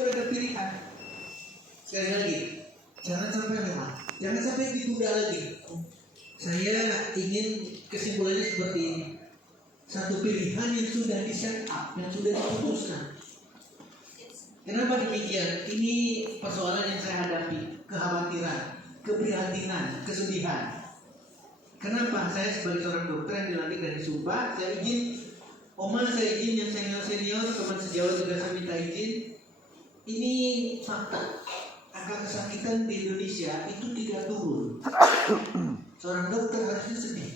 sudah ada pilihan. Sekali lagi, jangan sampai lemah, jangan sampai ditunda lagi. Saya ingin kesimpulannya seperti ini. Satu pilihan yang sudah di-set up, yang sudah diputuskan. Kenapa demikian? Ini persoalan yang saya hadapi, kekhawatiran, keprihatinan, kesedihan. Kenapa? Saya sebagai seorang dokter yang dilantik dan disumpah, saya izin, saya izin yang senior-senior, teman sejawat juga saya minta izin. Ini fakta. Angka kesakitan di Indonesia itu tidak turun. Seorang dokter harusnya sedih.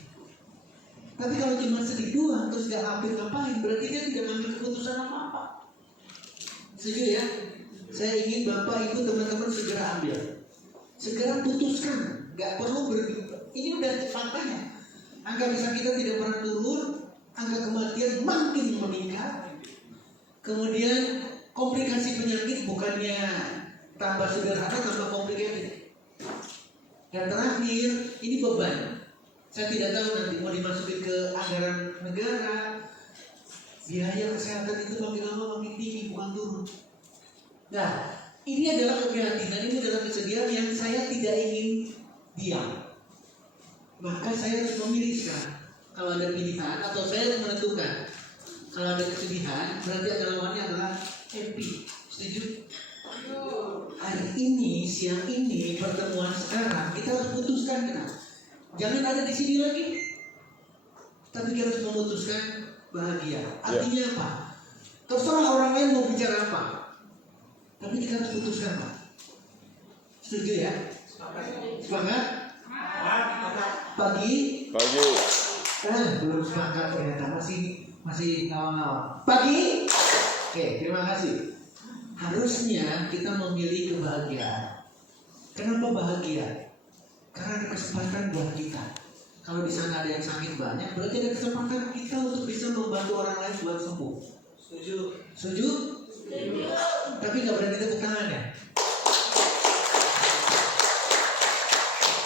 Tapi kalau cuma sedih doang terus gak hampir ngapain, berarti dia tidak mengambil keputusan apa-apa. Setuju ya? Saya ingin Bapak Ibu teman-teman segera ambil, segera putuskan. Gak perlu ini udah faktanya. Angka kesakitan tidak pernah turun, angka kematian makin meningkat. Kemudian komplikasi penyakit bukannya tambah sederhana, tambah komplikated. Dan terakhir, ini beban. Saya tidak tahu nanti mau dimasukin ke anggaran negara. Biaya kesehatan itu makin lama makin tinggi, bukan turun. Nah, ini adalah keprihatinan, ini adalah kesedihan yang saya tidak ingin diam. Maka saya harus memilih sekarang. Kalau ada pilihan atau saya harus menentukan. Kalau ada kesedihan, berarti ada lawannya adalah happy. Setuju? Hari ini, siang ini, pertemuan sekarang, kita harus putuskan kita. Jangan ada di sini lagi. Tapi kita harus memutuskan bahagia. Artinya apa? Terserah orang lain mau bicara apa. Tapi kita harus putuskan, Pak. Setuju ya? Semangat? Pagi? Belum semangat ternyata, masih ngawang-ngawang. Pagi? Oke, terima kasih. Harusnya kita memilih kebahagiaan. Kenapa bahagia? Karena ada kesempatan buat kita. Kalau di sana ada yang sakit banyak, berarti ada kesempatan kita untuk bisa membantu orang lain buat sembuh. Setuju? Setuju? Tapi nggak berani tepuk tangan ya.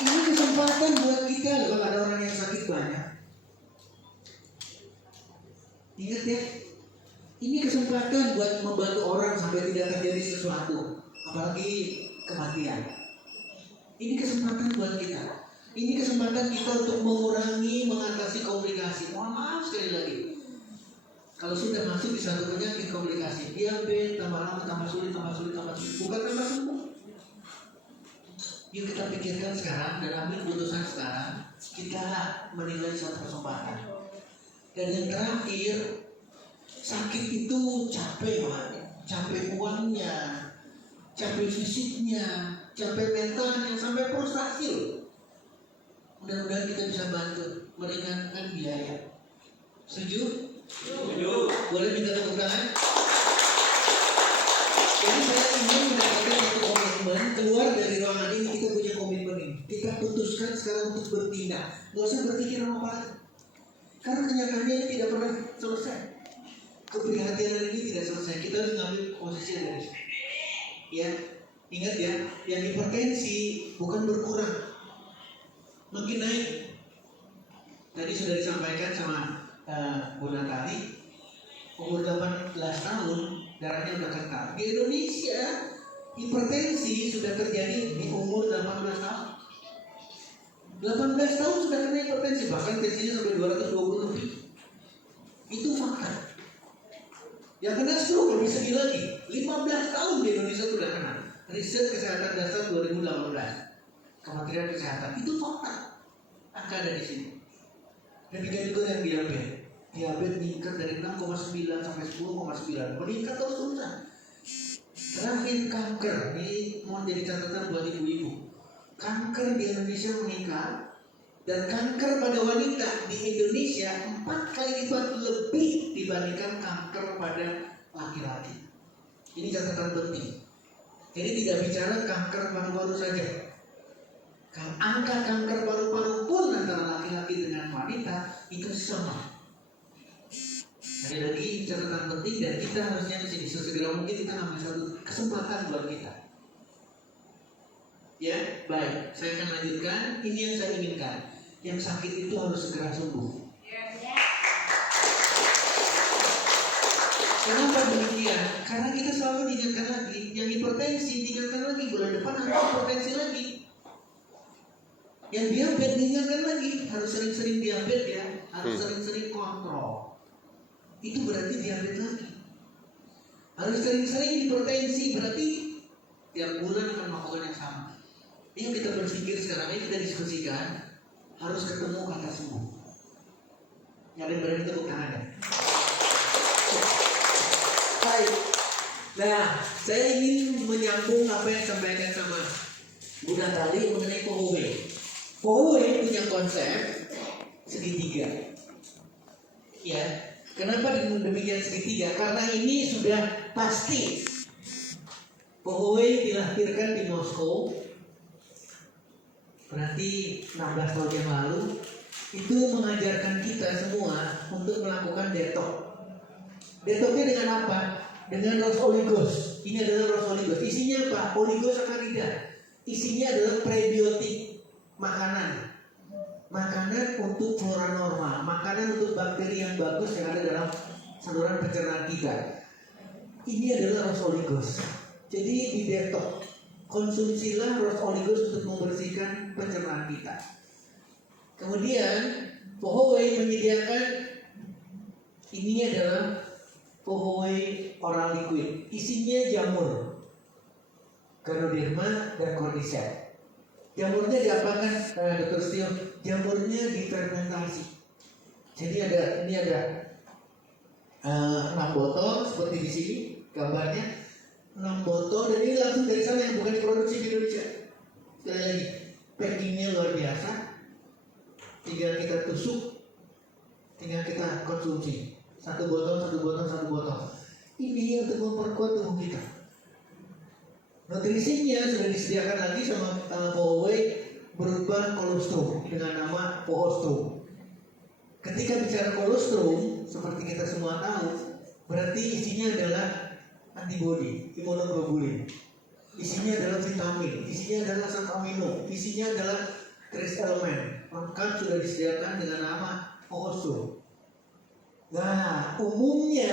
Ini kesempatan buat kita loh, kalau ada orang yang sakit banyak. Ingat ya, ini kesempatan buat membantu orang sampai tidak terjadi sesuatu, apalagi kematian. Ini kesempatan buat kita. Ini kesempatan kita untuk mengatasi komplikasi. Mohon maaf sekali lagi. Kalau sudah masuk di satu penyakit komplikasi, diabetes, tambah lama, tambah sulit, bukan tambah sembuh. Yuk kita pikirkan sekarang dan ambil keputusan sekarang. Kita menilai satu kesempatan. Dan yang terakhir, sakit itu capek banget. Capek uangnya, capek fisiknya, capek mentalnya, sampai frustasi. Mudah-mudahan kita bisa bantu meringankan biaya. Setuju? Setuju. Boleh minta tepuk tangan? Jadi saya ingin mendapatkan satu komitmen. Keluar dari ruangan ini kita punya komitmen ini. Kita putuskan sekarang untuk bertindak. Gak usah berpikir apa lagi. Karena kenyataannya ini tidak pernah selesai. Keprihatinan ini tidak selesai. Kita harus ngambil posisi dari sini. Ya, ingat ya, yang hipertensi bukan berkurang, makin naik. Tadi sudah disampaikan sama Bu Natali, umur 18 tahun darahnya udah kental. Di Indonesia hipertensi sudah terjadi di umur 18 tahun. 18 tahun sudah kena hipertensi, bahkan tensinya sampai 220 lebih. Itu fakta. Yang kena stroke lebih sedih lagi. 15 tahun di Indonesia sudah kena. Riset Kesehatan Dasar 2018, Kementerian Kesehatan, itu fakta. Angka ada di sini. Dan juga yang diabetes. Diabetes meningkat dari 6,9 sampai 10,9, meningkat terus-terusan. Terakhir kanker, ini mau jadi catatan buat ibu-ibu. Kanker di Indonesia meningkat, dan kanker pada wanita di Indonesia 4 kali lipat lebih dibandingkan kanker pada laki-laki. Ini catatan penting. Jadi tidak bicara kanker paru-paru saja. Angka kanker paru-paru pun antara laki-laki dengan wanita itu sama. Sekali lagi catatan penting, dan kita harusnya di sini sesegera mungkin kita ambil satu kesempatan buat kita. Ya, baik. Saya akan lanjutkan. Ini yang saya inginkan. Yang sakit itu harus segera sembuh. Kenapa demikian? Karena kita selalu diingatkan lagi, hipertensi, diingatkan lagi bulan depan harus hipertensi lagi. Yang diabetes diingatkan lagi harus sering-sering diabetes ya, harus sering-sering kontrol. Itu berarti diabetes lagi. Harus sering-sering hipertensi, berarti tiap bulan akan melakukan yang sama. Ini kita berpikir sekarang ini, kita diskusikan, harus ketemu kata sembuh. Yang ada berani tepuk tangan ya. Baik. Nah, saya ingin menyambung apa yang disampaikan sama Bunda tadi mengenai Pohowe. Pohowe punya konsep segitiga. Ya, kenapa demikian segitiga? Karena ini sudah pasti. Pohowe dilahirkan di Moskow, berarti 16 tahun yang lalu. Itu mengajarkan kita semua untuk melakukan detox. Detoxnya dengan apa? Dengan Ros Oligos. Ini adalah Ros Oligos. Isinya apa? Oligosakarida. Isinya adalah prebiotik, makanan. Makanan untuk flora normal, makanan untuk bakteri yang bagus yang ada dalam saluran pencernaan kita. Ini adalah Ros Oligos. Jadi di detox, konsumsilah Ros Oligos untuk membersihkan pencernaan kita. Kemudian Pohowe menyediakan ini adalah Pohowe oral liquid. Isinya jamur, Ganoderma dan Cordyceps. Jamurnya diapakan, Dr. Stio? Jamurnya difermentasi. Jadi ini ada 6 botol seperti di sini gambarnya, 6 botol, dan ini langsung dari sana yang bukan diproduksi di Indonesia. Sekali lagi, packingnya luar biasa. Tinggal kita tusuk, tinggal kita konsumsi. Satu botol. Ini untuk memperkuat tubuh kita. Nutrisinya sudah disediakan lagi sama Pohowe berupa kolostrum dengan nama Pohostrum. Ketika bicara kolostrum, seperti kita semua tahu, berarti isinya adalah antibodi, imunoglobulin. Isinya adalah vitamin, isinya adalah asam amino, isinya adalah trace element. Lengkap sudah disediakan dengan nama Pohostrum. Nah, umumnya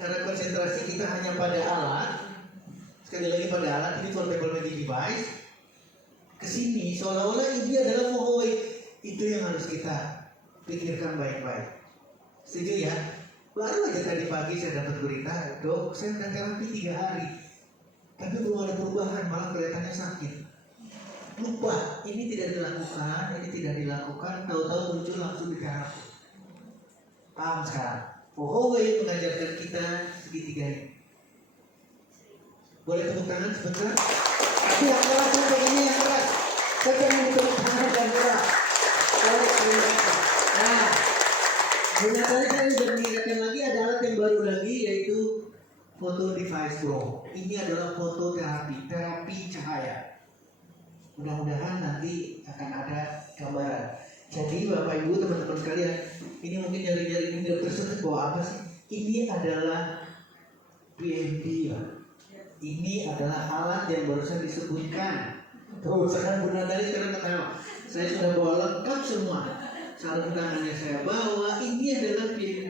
karena konsentrasi kita hanya pada alat, sekali lagi pada alat, ini portable medical device, kesini seolah-olah ini adalah Pohowe. Itu yang harus kita pikirkan baik-baik. Setuju ya? Baru aja tadi pagi saya dapat berita, dok, saya udah terapi 3 hari, tapi belum ada perubahan, malah kelihatannya sakit. Lupa, ini tidak dilakukan, tahu-tahu muncul langsung diterapi. Paham sekarang? Pohowe mengajarkan kita segitiga ini. Boleh tepuk tangan sebentar? Tapi yang keras, ini yang keras. Saya pengen ditepuk tangan dan keras. Nah, benar tadi saya sudah mengingatkan lagi ada alat yang baru lagi, yaitu Photo Device Pro. Ini adalah fototerapi, terapi cahaya. Mudah-mudahan nanti akan ada gambaran. Jadi Bapak Ibu teman-teman sekalian, ini mungkin nyari-nyari ini tersebut bahwa apa sih? Ini adalah PMB ya. Ini adalah alat yang barusan disebutkan. Tuh sekarang Bunda tadi sekarang ketawa. Saya sudah bawa lengkap semua. Sarung tangannya saya bawa. Ini adalah PMB.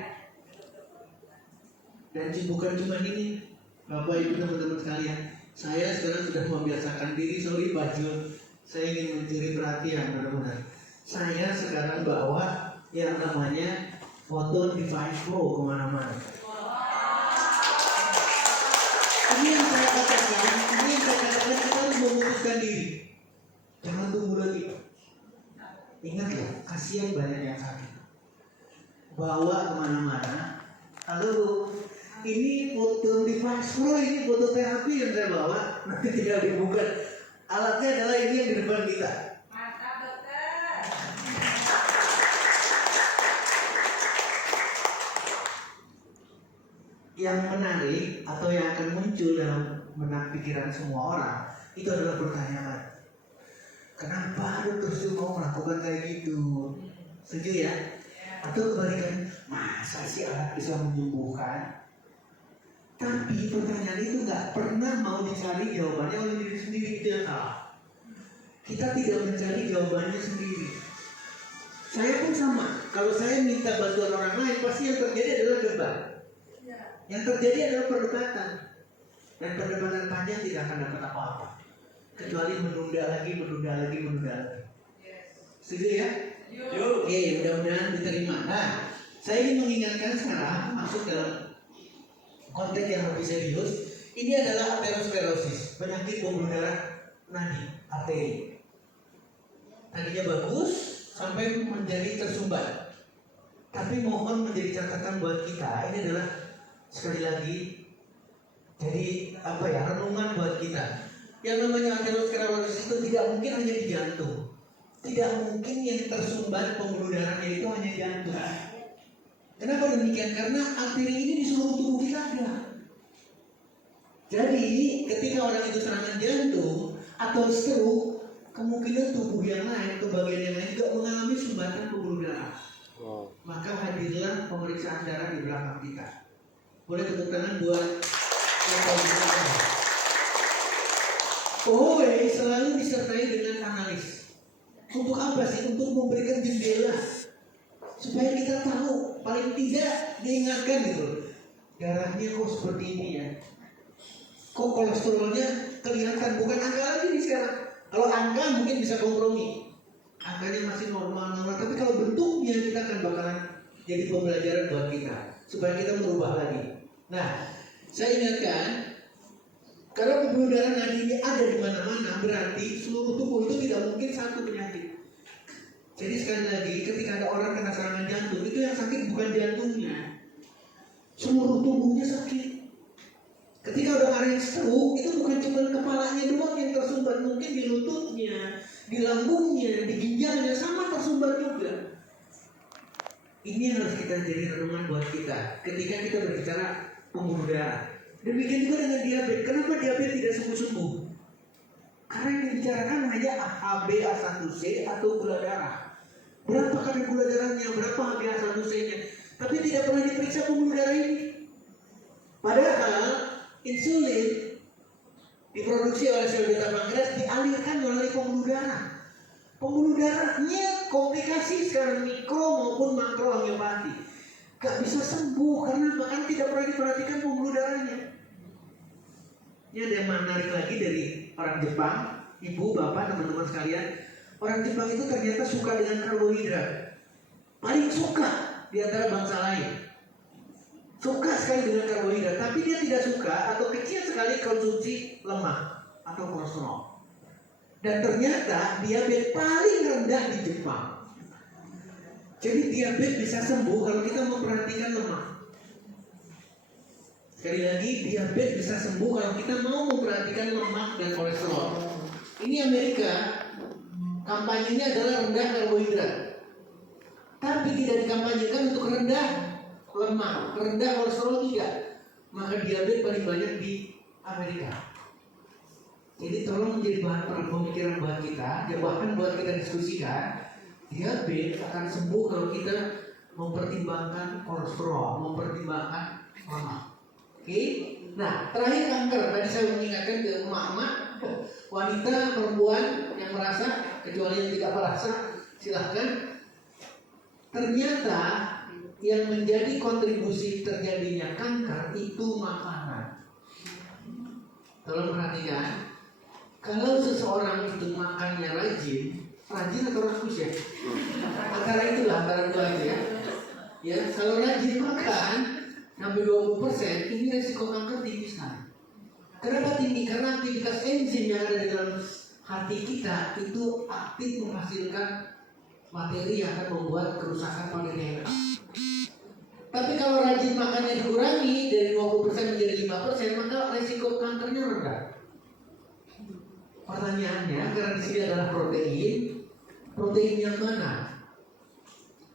Dan bukan cuma ini, Bapak Ibu teman-teman sekalian. Saya sekarang sudah membiasakan diri, sorry baju. Saya ingin mencuri perhatian benar-benar. Saya sekarang bawa yang namanya Photo Device Pro kemana-mana. Ini yang saya katakan kita harus memutuskan diri. Jangan tunggu lagi. Ingat ya, kasihan banyak yang sakit. Bawa kemana-mana. Lalu ini Photo Device Pro, ini fototerapi yang saya bawa. Nanti tidak dibuka. Alatnya adalah ini yang di depan kita. Yang menarik atau yang akan muncul dalam benak pikiran semua orang itu adalah pertanyaan, kenapa dokter Stu mau melakukan kayak gitu? Setuju ya? Atau kebalikan, masa sih alat bisa menyembuhkan? Tapi pertanyaan itu nggak pernah mau dicari jawabannya oleh diri sendiri. Itu yang salah. Kita tidak mencari jawabannya sendiri. Saya pun sama. Kalau saya minta bantuan orang lain, pasti yang terjadi adalah debat. Yang terjadi adalah perdebatan. Dan perdebatan panjang tidak akan dapat apa-apa, kecuali menunda lagi. Setuju ya? Oke, mudah-mudahan diterima. Nah, saya ingin mengingatkan sekarang masuk dalam konteks yang lebih serius. Ini adalah aterosklerosis, penyakit pembuluh darah nadi, arteri. Tadinya bagus sampai menjadi tersumbat. Tapi mohon menjadi catatan buat kita. Ini adalah sekali lagi jadi renungan buat kita. Yang namanya aterosklerosis itu tidak mungkin hanya di jantung. Tidak mungkin yang tersumbat pembuluh darahnya itu hanya jantung. Kenapa demikian? Karena arteri ini di seluruh tubuh kita ada. Jadi ketika orang itu serangan jantung atau stroke, kemungkinan tubuh yang lain, ke bagian yang lain juga mengalami sumbatan pembuluh darah. Maka hadirlah pemeriksaan darah di belakang kita. Boleh tepuk tangan buat OE selalu disertai dengan analis. Untuk apa sih? Untuk memberikan jendela supaya kita tahu, paling tidak diingatkan gitu. Darahnya kok seperti ini ya. Kok kolesterolnya kelihatan bukan angka lagi nih sekarang. Kalau angka mungkin bisa kompromi, angkanya masih normal, tapi kalau bentuknya kita akan bakalan jadi pembelajaran buat kita supaya kita merubah lagi. Nah, saya ingatkan, karena pembuluh darah nadi ini ada di mana-mana, berarti seluruh tubuh itu tidak mungkin satu penyakit. Jadi sekali lagi, ketika ada orang kena serangan jantung, itu yang sakit bukan jantungnya, seluruh tubuhnya sakit. Ketika ada yang stroke, itu bukan cuma kepalanya doang yang tersumbat, mungkin di lututnya, di lambungnya, di ginjalnya sama tersumbat juga. Ini yang harus kita jadi renungan buat kita ketika kita berbicara pembuluh darah. Demikian juga dengan diabetes. Kenapa diabetes tidak sembuh-sembuh? Karena yang dibicarakan hanya HbA1c atau gula darah. Berapa kadar gula darahnya, berapa HbA1c-nya, tapi tidak pernah diperiksa pembuluh darah ini. Padahal insulin diproduksi oleh sel beta pankreas dialirkan melalui pembuluh darah. Pembuluh darahnya komplikasi sekarang mikro maupun makro homeopati. Gak bisa sembuh karena bahkan tidak pernah diperhatikan pembuluh darahnya. Ini ada yang menarik lagi dari orang Jepang, ibu, bapak, teman-teman sekalian. Orang Jepang itu ternyata suka dengan karbohidrat. Paling suka di antara bangsa lain. Suka sekali dengan karbohidrat, tapi dia tidak suka atau kecil sekali konsumsi lemak atau kolesterol. Dan ternyata diabetes paling rendah di Jepang. Jadi diabetes bisa sembuh kalau kita memperhatikan lemak. Sekali lagi, diabetes bisa sembuh kalau kita mau memperhatikan lemak dan kolesterol. Ini Amerika, kampanyenya adalah rendah karbohidrat, tapi tidak dikampanyekan untuk rendah lemak, rendah kolesterol tidak. Maka diabetes paling banyak di Amerika. Jadi tolong menjadi bahan pemikiran buat kita, bahkan buat kita diskusikan. Diabetes akan sembuh kalau kita mempertimbangkan kolesterol, mempertimbangkan lemak. Oke? Nah, terakhir kanker. Tadi saya mengingatkan ke emak-emak, wanita, perempuan yang merasa, kecuali yang tidak merasa, silahkan. Ternyata yang menjadi kontribusi terjadinya kanker itu makanan. Tolong perhatikan. Kalau seseorang itu makannya rajin atau rakus ya? Antara itulah, antara dua itu ya. Ya, kalau rajin makan sampai 20%, ini resiko kanker tinggi sekali. Kenapa tinggi? Karena aktivitas enzim yang ada di dalam hati kita itu aktif menghasilkan materi yang akan membuat kerusakan pada DNA. Tapi kalau rajin makannya dikurangi dari 20% menjadi 5%, maka resiko kankernya rendah. Pertanyaannya, karena di sini adalah protein yang mana?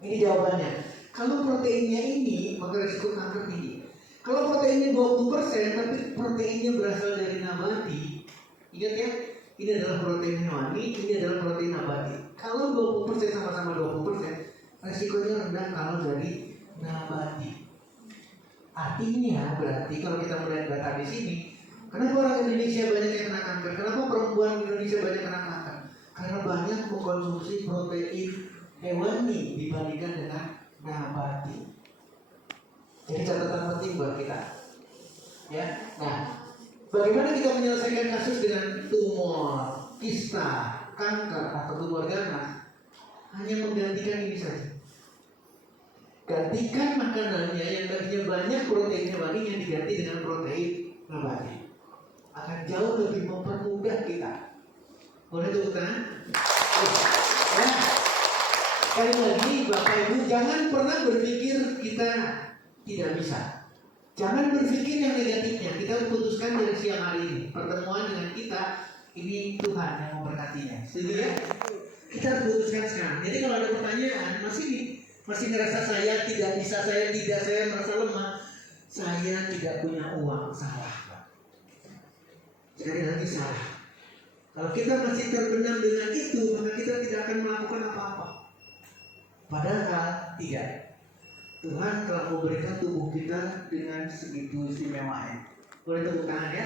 Ini jawabannya. Kalau proteinnya ini, maka resiko kanker tinggi. Kalau proteinnya 20%, tapi proteinnya berasal dari nabati, ingat ya, ini adalah protein hewani, ini adalah protein nabati. Kalau 20% sama-sama 20%, resikonya rendah kalau dari nabati. Artinya berarti kalau kita melihat data di sini, kenapa orang Indonesia banyak yang kena kanker? Kenapa perempuan Indonesia banyak kena kanker? Karena banyak mengkonsumsi protein hewani dibandingkan dengan nabati. Jadi catatan penting buat kita. Ya, nah Bagaimana kita menyelesaikan kasus dengan tumor, kista, kanker, atau tumor ganas? Hanya menggantikan ini saja. Gantikan makanannya yang tadinya banyak proteinnya nabati yang diganti dengan protein nabati. Akan jauh lebih mempermudah kita. Boleh tepuk tangan? Ya. Sekali lagi Bapak Ibu, jangan pernah berpikir kita tidak bisa. Jangan berpikir yang negatifnya. Kita putuskan dari siang hari ini, pertemuan dengan kita ini Tuhan yang memberkatinya. Setuju ya? Kita harus putuskan sekarang. Jadi kalau ada pertanyaan, masih ngerasa saya tidak bisa, saya merasa lemah, saya tidak punya uang, salah. Sekali lagi salah. Kalau kita masih terbenam dengan itu, maka kita tidak akan melakukan apa-apa. Padahal tidak. Tuhan telah memberikan tubuh kita dengan segitu istimewanya. Boleh tepuk tangan ya?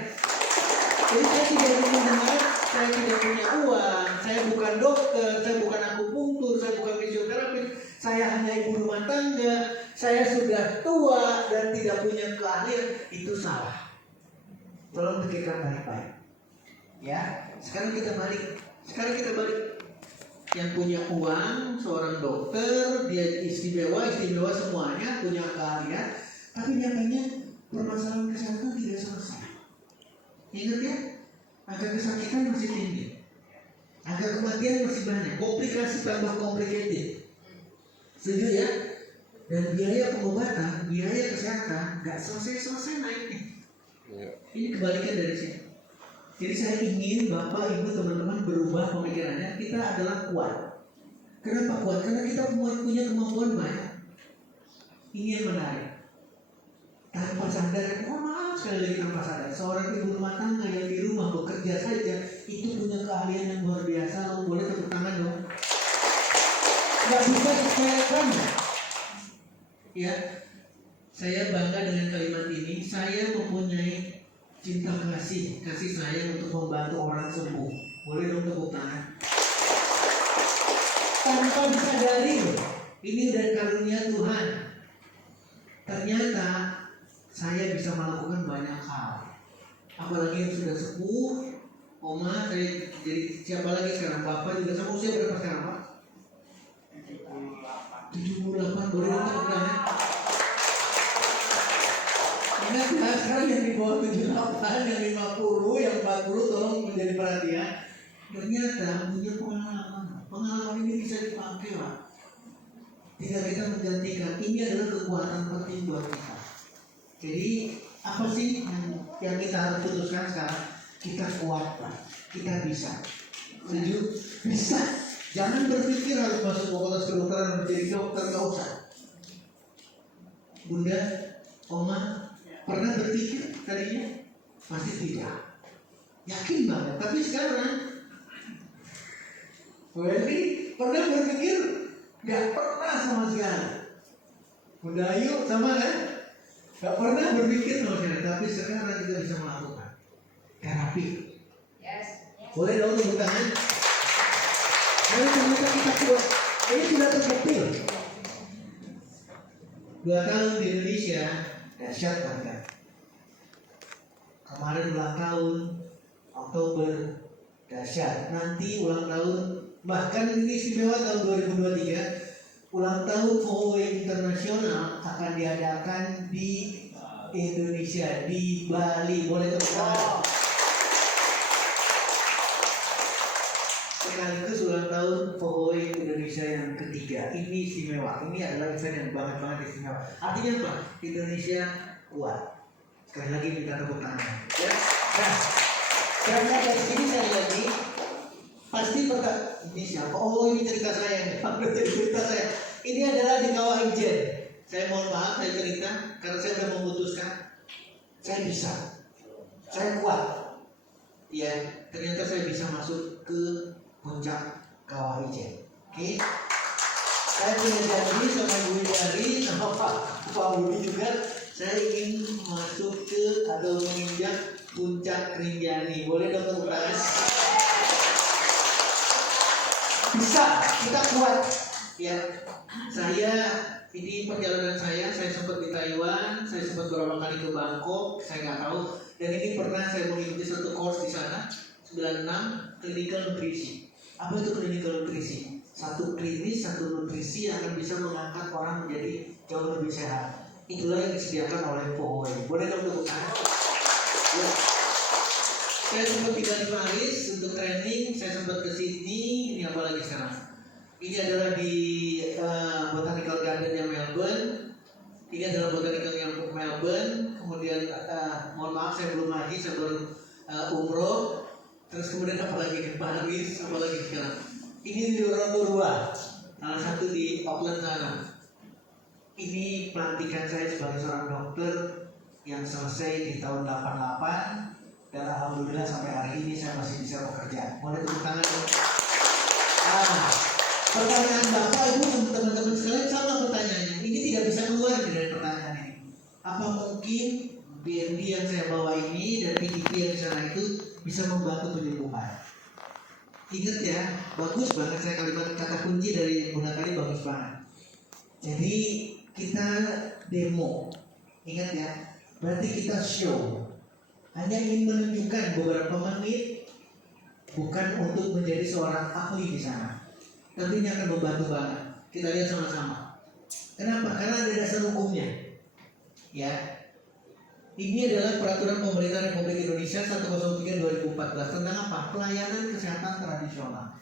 Jadi saya tidak mendengar, saya tidak punya uang, saya bukan dokter, saya bukan akupunktur, saya bukan fisioterapis, saya hanya ibu rumah tangga, saya sudah tua dan tidak punya keahlian. Itu salah. Tolong pikirkan baik-baik. Ya, sekarang kita balik. Yang punya uang, seorang dokter, dia istimewa semuanya, punya keahlian, tapi nyatanya permasalahan kesehatan tidak selesai. Ingat ya, angka kesakitan masih tinggi, angka kematian masih banyak, komplikasi tambah complicated. Setuju ya? Dan biaya pengobatan, biaya kesehatan nggak selesai naiknya. Ini kebalikan dari sini. Jadi saya ingin Bapak, Ibu, teman-teman berubah pemikirannya. Kita adalah kuat. Kenapa kuat? Karena kita punya kemampuan banyak. Ini yang menarik. Tanpa sadar, maaf sekali lagi tanpa sadar. Seorang ibu rumah tangga yang di rumah bekerja saja, itu punya keahlian yang luar biasa. Lalu boleh tepuk tangan dong. Gak bisa disepelekan. Ya, saya bangga dengan kalimat ini. Saya mempunyai cinta kasih sayang untuk membantu orang sembuh. Boleh dong tepuk tangan. Tanpa disadari, ini dari karunia Tuhan. Ternyata saya bisa melakukan banyak hal. Apalagi yang sudah sepuh, Oma, saya jadi siapa lagi sekarang? Bapak juga sama usia berapa sekarang Pak? 78. Boleh dong tepuk tangan. Ingat ya, sekarang yang di bawah 78, yang 50, yang 40 tolong menjadi perhatian. Ternyata punya pengalaman ini bisa dipakai lah. Tidak kita menggantikan. Ini adalah kekuatan penting buat kita. Jadi apa sih yang kita harus putuskan sekarang? Kita kuat lah, kita bisa. Setuju? Bisa. Jangan berpikir harus masuk fakultas kedokteran menjadi dokter, nggak usah. Bunda, Oma, pernah berpikir tadinya? Pasti tidak. Yakin banget. Tapi sekarang pernah berpikir? Gak pernah sama sekali. Bunda Ayu sama kan? Gak pernah berpikir sama sekali. Tapi sekarang kita bisa melakukan terapi. Boleh dong tepuk tangan. Ayo ternyata kita kuat. Ini sudah terbukti. 2 tahun di Indonesia dahsyat banget. Kemarin ulang tahun Oktober dahsyat. Nanti ulang tahun, bahkan ini istimewa tahun 2023, ulang tahun VOWE Internasional akan diadakan di Indonesia, di Bali. Boleh tepuk tangan. Sekaligus ulang tahun VOWE Indonesia yang ketiga. Ini istimewa. Ini adalah event yang banget istimewa. Artinya apa? Indonesia kuat. Sekali lagi minta tepuk tangan. Ya. Nah, karena dari sini saya lagi pasti ini siapa? Oh, ini cerita saya. Cerita saya. Ini adalah di Kawah Ijen. Saya mohon maaf saya cerita karena saya sudah memutuskan saya bisa. Saya kuat. Ya, ternyata saya bisa masuk ke puncak Kawah Ijen. Oke. Saya punya janji sama Bu Dari sama Pak Budi juga. Saya ingin masuk ke atau menginjak puncak Rinjani. Boleh dong tepuk tangan? Bisa, kita kuat. Ya, saya ini perjalanan saya sempat di Taiwan, saya sempat beberapa kali ke Bangkok. Saya nggak tahu Dan ini pernah saya mengikuti satu course di sana, 96 clinical nutrisi. Apa itu clinical nutrisi? Satu klinis, satu nutrisi yang akan bisa mengangkat orang menjadi jauh lebih sehat. Itulah yang disediakan oleh POE. Boleh dong tepuk tangan? Ya. Saya sempat tinggal di Paris untuk training, saya sempat ke Sydney. Ini apa lagi sekarang? Ini adalah di Botanical Garden yang Melbourne. Ini adalah Botanical yang Melbourne. Kemudian mohon maaf saya belum haji, saya baru umroh. Terus kemudian apa lagi di Paris, apa lagi sekarang? Ini di Rotorua, salah satu di Auckland sana. Ini pelantikan saya sebagai seorang dokter yang selesai di tahun 88 dan alhamdulillah sampai hari ini saya masih bisa bekerja. Boleh tepuk tangan? Pertanyaan Bapak Ibu teman-teman sekalian sama pertanyaannya. Ini tidak bisa keluar dari pertanyaan ini. Apa mungkin BND yang saya bawa ini dan PDP yang di sana itu bisa membantu penyembuhan? Ingat ya, bagus banget saya kalimat kata kunci dari Bunda tadi bagus banget. Jadi kita demo, ingat ya, berarti kita show. Hanya ingin menunjukkan beberapa menit, bukan untuk menjadi seorang ahli di sana. Tapi ini akan membantu banget. Kita lihat sama-sama. Kenapa? Karena ada dasar hukumnya. Ya. Ini adalah peraturan pemerintah Republik Indonesia 103/2014 tentang apa? Pelayanan kesehatan tradisional.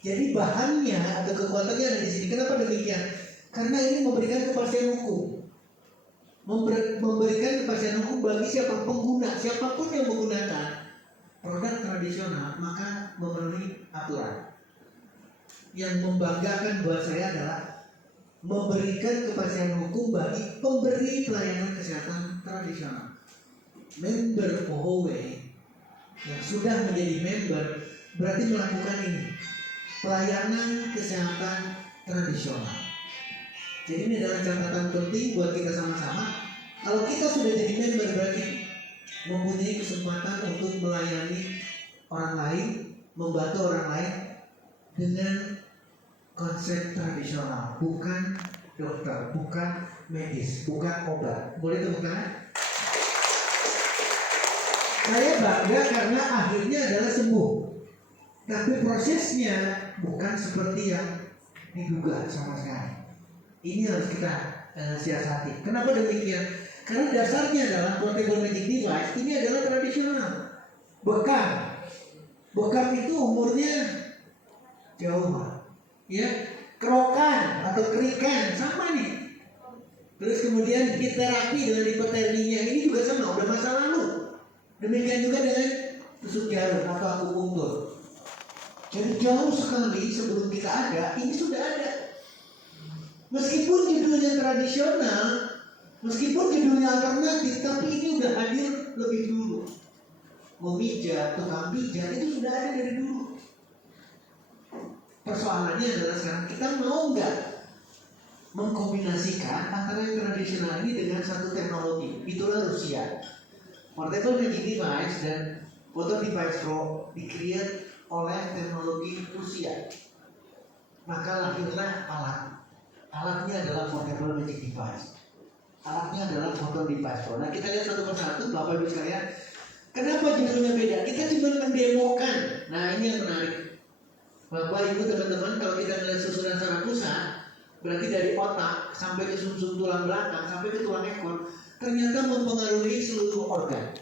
Jadi bahannya atau kekuatannya ada di sini. Kenapa demikian? Karena ini memberikan kepastian hukum. Memberikan kepastian hukum bagi siapa pengguna, siapapun yang menggunakan produk tradisional maka memenuhi aturan. Yang membanggakan buat saya adalah memberikan kepastian hukum bagi pemberi pelayanan kesehatan tradisional. Member POHOE yang sudah menjadi member berarti melakukan ini, pelayanan kesehatan tradisional. Jadi ini adalah catatan penting buat kita sama-sama. Kalau kita sudah jadi member berarti mempunyai kesempatan untuk melayani orang lain, membantu orang lain dengan konsep tradisional, bukan dokter, bukan medis, bukan obat. Boleh tepuk tangan? Saya bangga karena akhirnya adalah sembuh. Tapi prosesnya bukan seperti yang diduga sama sekali. Ini harus kita siasati. Kenapa demikian? Karena dasarnya adalah portable magic device. Ini adalah tradisional. Bekam itu umurnya jauh, ya. Kerokan atau kerikan sama nih. Terus kemudian terapi dengan hipotermia ini juga sama, udah masa lalu. Demikian juga dengan tusuk jarum atau akupunktur. Jadi jauh sekali sebelum kita ada, ini sudah ada. Meskipun judulnya tradisional, meskipun judulnya alternatif, tapi ini udah hadir lebih dulu. Memijat, tukang pijat itu sudah ada dari dulu. Persoalannya adalah sekarang kita mau nggak mengkombinasikan antara yang tradisional ini dengan satu teknologi. Itulah Rusia. Portable magic device dan Photon Device Pro di-create oleh teknologi Rusia. Maka lahirlah alat. Alatnya adalah portable magic device. Alatnya adalah Photon Device Pro. Nah kita lihat satu persatu Bapak Ibu sekalian. Kenapa judulnya beda? Kita cuma mendemokan. Nah ini yang menarik. Bapak Ibu teman-teman, kalau kita melihat susunan saraf pusat, berarti dari otak sampai ke sumsum tulang belakang sampai ke tulang ekor, ternyata mempengaruhi seluruh organ.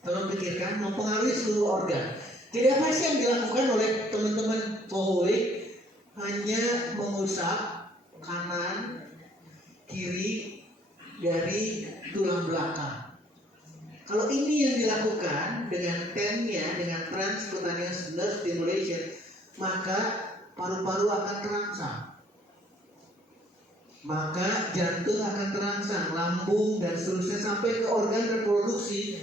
Tolong pikirkan, mempengaruhi seluruh organ. Jadi apa sih yang dilakukan oleh teman-teman POHOE? Hanya mengusap kanan, kiri dari tulang belakang. Kalau ini yang dilakukan dengan TEN-nya, dengan transcutaneous nerve stimulation, maka paru-paru akan terangsang. Maka jantung akan terangsang, lambung dan seterusnya sampai ke organ reproduksi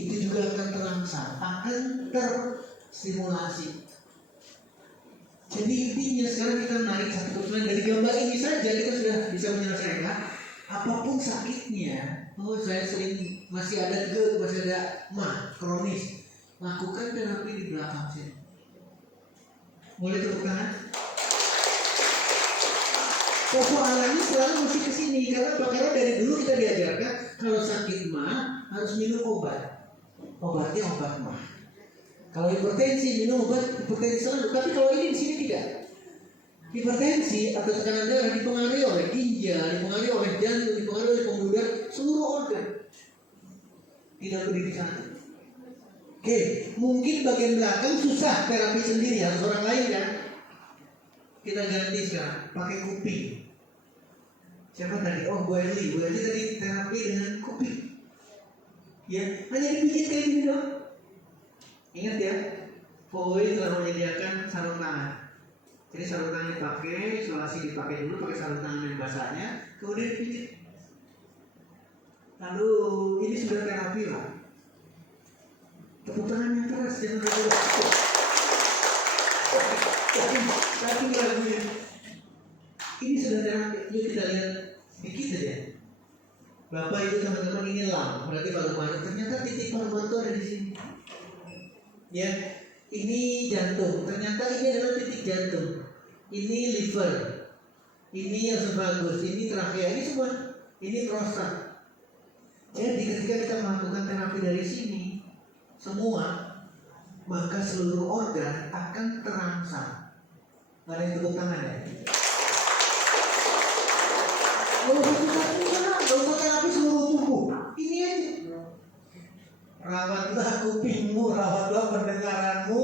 itu juga akan terangsang, akan terstimulasi. Jadi intinya sekarang kita menarik satu kesimpulan dari gambar ini saja kita sudah bisa menyelesaikan apapun sakitnya. Oh saya sering masih ada masih ada kronis, lakukan terapi di belakang sini. Boleh tepuk tangan? Persoalannya selalu mesti ke sini karena dari dulu kita diajarkan kalau sakit mah harus minum obat. Obatnya obat mah. Kalau hipertensi minum obat hipertensi selalu. Tapi kalau ini di sini tidak. Hipertensi atau tekanan darah dipengaruhi oleh ginjal, dipengaruhi oleh jantung, dipengaruhi oleh pembuluh darah, seluruh organ. Tidak berdiri satu. Oke, mungkin bagian belakang susah terapi sendiri harus orang lain kan. Kita ganti sekarang pakai kuping. Siapa tadi? Oh, Bu Eli tadi terapi dengan kuping. Ya, hanya dipijit kayak gini doang. Ingat ya, Voi telah menyediakan sarung tangan. Jadi sarung tangan dipakai, isolasi dipakai dulu pakai sarung tangan yang basahnya, kemudian dipijit. Lalu ini sudah terapi lah. Tepuk tangan yang keras jangan ragu. Tapi lagunya ini sudah terapi. Yuk kita lihat sedikit saja. Bapak Ibu teman-teman ini lam, berarti paru-paru. Ternyata titik paru-paru itu ada di sini. Ya, ini jantung. Ternyata ini adalah titik jantung. Ini liver. Ini esophagus. Ini trachea. Ini semua. Ini prostat. Jadi ketika kita melakukan terapi dari sini, semua, maka seluruh organ akan terangsang. Gak ada yang tepuk tangan ya? Gak usah terapi seluruh tubuh. Ini aja. Rawatlah kupingmu, rawatlah pendengaranmu.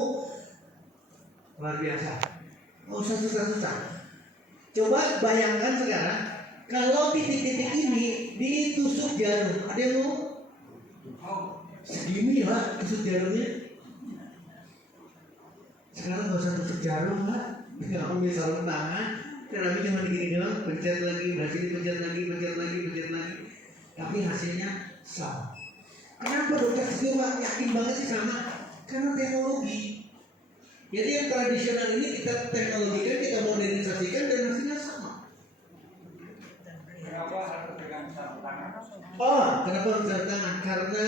Luar biasa. Gak usah susah-susah. Coba bayangkan sekarang, kalau titik-titik ini ditusuk jarum, ada yang mau? Segini lah tusuk jarumnya. Sekarang gak usah tusuk jarum lah. Aku bisa sarung tangan, terapi cuma gini doang, pencet lagi, berhasil dipencet lagi. Tapi hasilnya sama. Kenapa dokter semua yakin banget sih sama? Karena teknologi. Jadi yang tradisional ini kita teknologikan, kita modernisasikan dan hasilnya sama. Kenapa harus pegang sarung tangan? Kenapa harus sarung tangan? Karena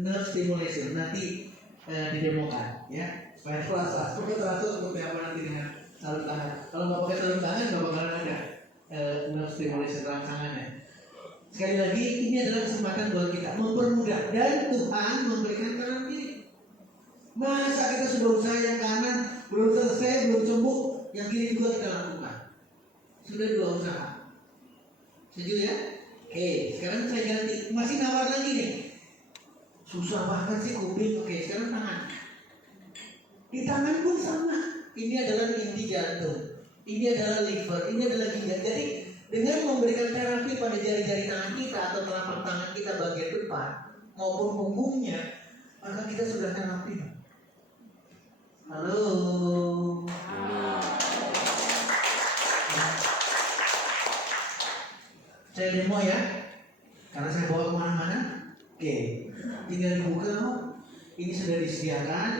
nerve stimulation nanti didemokan, ya. Supaya terasa. Supaya terasa seperti apa nanti dengan sarung tangan. Kalau nggak pakai sarung tangan nggak bakalan ada nerve stimulation rangsangannya. Sekali lagi ini adalah kesempatan buat kita mempermudah dan Tuhan memberikan kanan kiri. Masa kita sudah usaha yang kanan belum selesai, belum sembuh, yang kiri juga kita lakukan. Sudah 2 usaha. Setuju ya? Oke, sekarang saya ganti. Masih nawar lagi nih. Susah banget sih kuping. Oke, sekarang tangan. Di tangan pun sama. Ini adalah inti jantung. Ini adalah liver. Ini adalah ginjal. Jadi dengan memberikan terapi pada jari-jari tangan kita atau telapak tangan kita bagian depan maupun punggungnya, maka kita sudah terapi. Halo. Saya demo ya, karena saya bawa kemana-mana. Oke, tinggal dibuka. Ini sudah disediakan.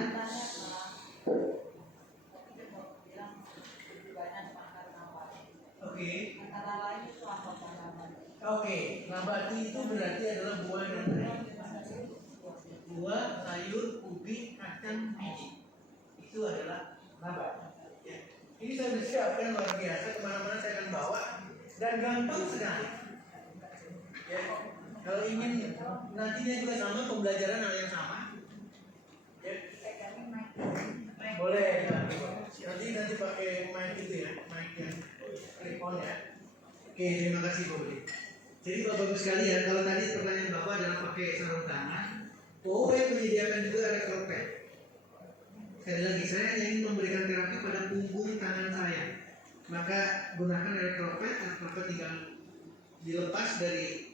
Oke, nabati itu berarti adalah buah dan sayur. Buah, sayur, ubi, kacang, biji. Itu adalah nabati. Ya. Ini saya sudah siapkan luar biasa. Kemana-mana saya akan bawa dan gampang sekali. Ya. Kalau ingin nantinya juga sama pembelajaran hal yang sama. Ya. Boleh. Nanti pakai mic itu ya, mic yang clip on ya. Oke, terima kasih Pak Budi. Jadi Bapak Ibu sekalian, kalau tadi pertanyaan Bapak adalah pakai sarung tangan, OWE menyediakan juga elektropad. Sekali lagi, saya ingin memberikan terapi pada punggung tangan saya. Maka gunakan elektropad tinggal dilepas dari